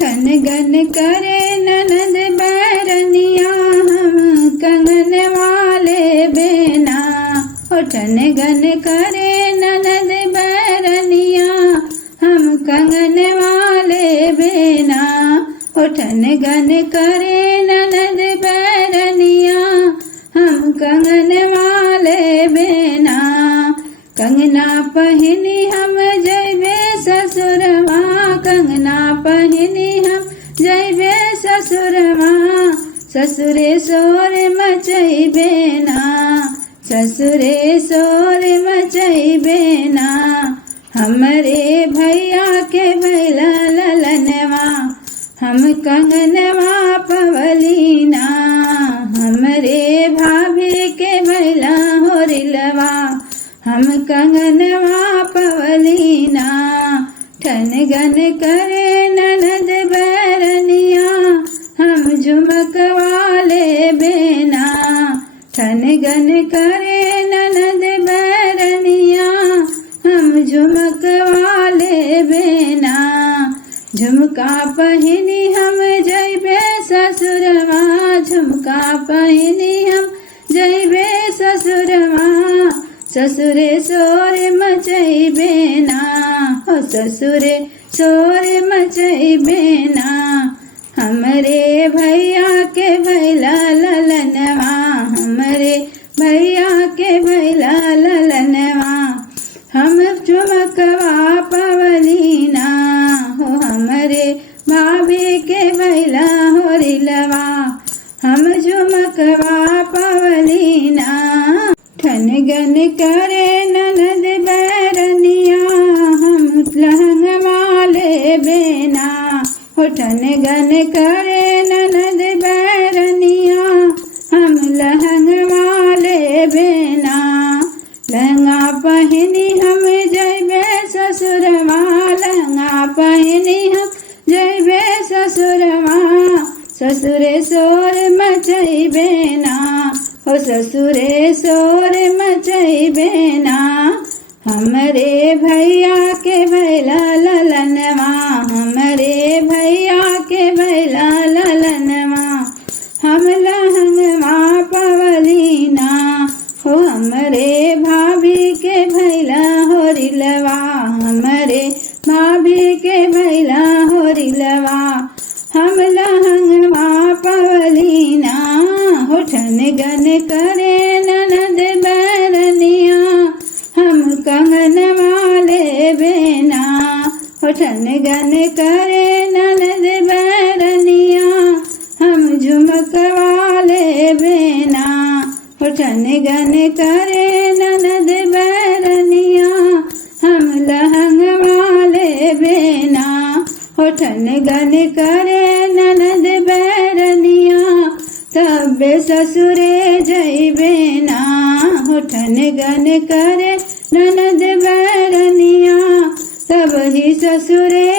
ठन गन करे ननद बैरनिया हम कंगन वाले बेना। हो ठन गन करे ननद बैरनिया हम कंगन वाले बेना। हो ठन गन करे ननद बैरनिया हम कंगन वाले बेना। कंगना पहिनी हम जैबे ससुरवा, कंगना पहिनी हम जैबे ससुरवा। ससुरे शोर मचैबे ना, ससुरे शोर मचैबे ना। हमरे भैया के भैला ललनवा हम कंगनवा पवलीना। हमरे भाभी के भैला होरिलवा हम कंगनवा पवलीना। ठन गन करे ननद बैरनिया हम झुमक वाले बेना। ठन गन करे ननद बैरनिया हम झुमक वाले बेना। झुमका पहिनी हम जैबे ससुरवा, झुमका पहिनी हम जैबे ससुरवा। ससुरे शोर मचैबे ना, हो ससुरे शोर मचैबे ना। हमरे भैया के भैला ललनवा, हमरे भैया के भैला ललनवा हम झुमकवा पवलीना। हो हमरे भाभी के भैला होरिलवा हम झुमकवा पवलीना। ठन गन करे ननद बैरनिया हम लहंग वाले बेना। हो ठन गन करे ननद बैरनिया हम लहंग वाले बेना। लहंगा पहिनी हम जैबे ससुरवा, लहंगा पहिनी हम जैबे ससुरवा। ससुरे शोर मचैबे ना, हो ससुरे शोर मचैबे ना। हमरे भैया के भैला ललनवा, हमरे भैया के भैला ललनवा हम लहंगवा पवलीना। हो हमरे भाभी के भैला होरिलवा, हमरे भाभी के भैला होरिलवा हम लहंगवा पवलीना। हो ठन गन करे ननद बैरनिया हम कंगन वाले बेना। हो ठन गन करे ननद बैरनिया हम झुमक वाले बेना। हो ठन गन करे ननद बैरनिया हम लहंग वाले बेना। हो ठन गन करे ननद बैरनिया तबे ससुरे जैबे ना। हो ठन गन करे ननद बैरनिया तब ही ससुरे